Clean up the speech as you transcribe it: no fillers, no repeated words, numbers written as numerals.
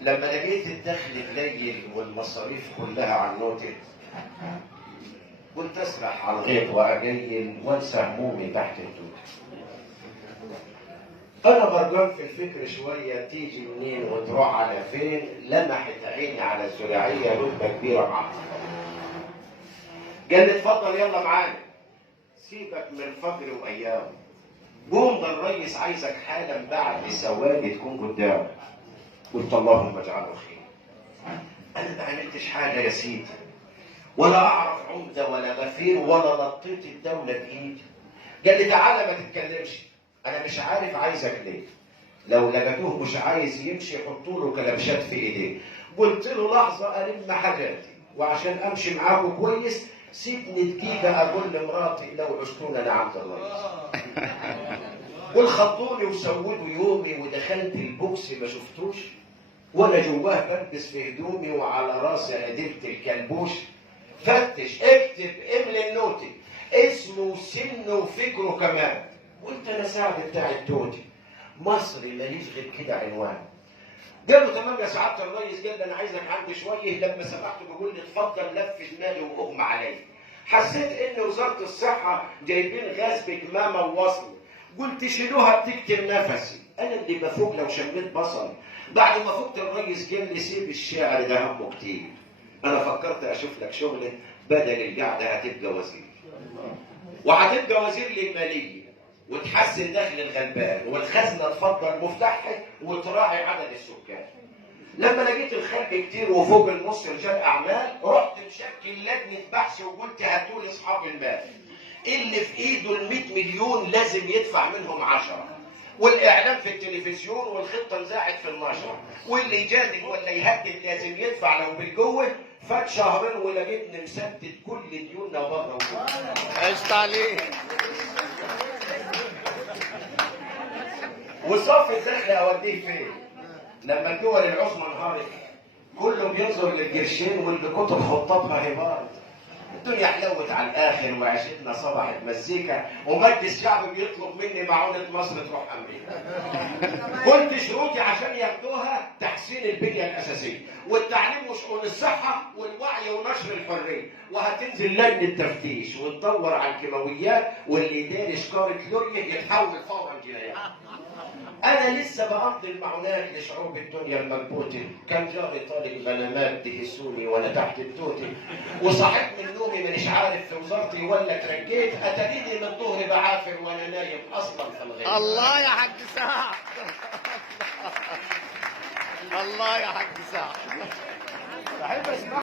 لما لقيت الدخل قليل والمصاريف كلها على النوتة، قلت اسرح على الغيط واجيل وانسى همومي تحت التوت. انا برجان في الفكر شويه، تيجي منين وتروح على فين، لمحت عيني على الزراعيه رتبه كبيره معاها. قال لي اتفضل يلا معانا، سيبك من فجر وايام، قوم ده الريس عايزك حالا بعد ثواني تكون قدامه. قلت اللهم اجعله خير. انا ما عملتش حاجه يا سيدي، ولا اعرف عمده ولا غفير ولا لطيت الدوله بايدي. قال لي تعالى ما تتكلمش، انا مش عارف عايزك ليه. لو لقيتوه مش عايز يمشي حطوا له كلبشات في ايديه. قلت له لحظه الم حاجاتي، وعشان امشي معاكم كويس سيبني دقيقه اقول لمراتي لو عشتونا انا عند الريس. والخضوني وسودوا يومي ودخلت البوكس ما شفتوش، وانا جواه بلبس في هدومي وعلى راسي عدلت الكلبوش. فتش اكتب املي النوتي اسمه وسنه وفكره كمان. قلت انا سعد بتاع التوتي مصري ماليش غير كده عنوان. قالوا تمام يا سعاده الريس. قال انا عايزك عندي شويه. لما سمعته بيقول لي اتفضل لف دماغي واغمى عليا. حسيت ان وزاره الصحه جايبين غاز بكمامه ووصل. قلت شيلوها بتكتم نفسي، انا اللي بفوق لو شميت بصل. بعد ما فقت الريس قال لي سيب الشعر ده همه كتير، انا فكرت اشوف لك شغله بدل القعده، هتبقى وزير. وهتبقى وزير للماليه وتحسن دخل الغلبان، والخزنه تفضل مفتاحها وتراعي عدد السكان. لما لقيت الخلق كتير وفوق النص رجال اعمال، رحت مشكل لجنه بحث وقلت هاتوا لي اصحاب المال اللي في ايده ال 100 مليون لازم يدفع منهم 10. والاعلام في التلفزيون والخطه انذاعت في النشر، واللي يجادل ولا يهدد لازم يدفع لو بالجوه. فات شهرين ولقيتني مسدد كل ديوننا بره وجوه. عشت عليه. وصف الدخل اوديه فين؟ لما الدول العظمى انهارت كله بينظر للقرشين واللي كتب خططها هبار. الدنيا حلوت على الاخر وعيشتنا صبحت مزيكا، ومجلس الشعب بيطلب مني معونه مصر تروح امريكا. قلت شروطي عشان ياخدوها تحسين البنيه الاساسيه والتعليم وشؤون الصحه والوعي ونشر الحريه، وهتنزل لجنه تفتيش وتدور على الكيماويات، واللي يداري شكاره لوريا يتحول فورا جنايات. انا لسه بقضي المعونات لشعوب الدنيا المكبوته، كان جاري طالب غنمات دهسوني وانا تحت التوتي، وصحيت من نومي مانيش عارف في وزارتي ولا ترجيت، اتاريني من الظهر بعافر وانا نايم اصلا في الغيب. الله يا حاج سعد. الله يا حاج سعد. بحب اسمع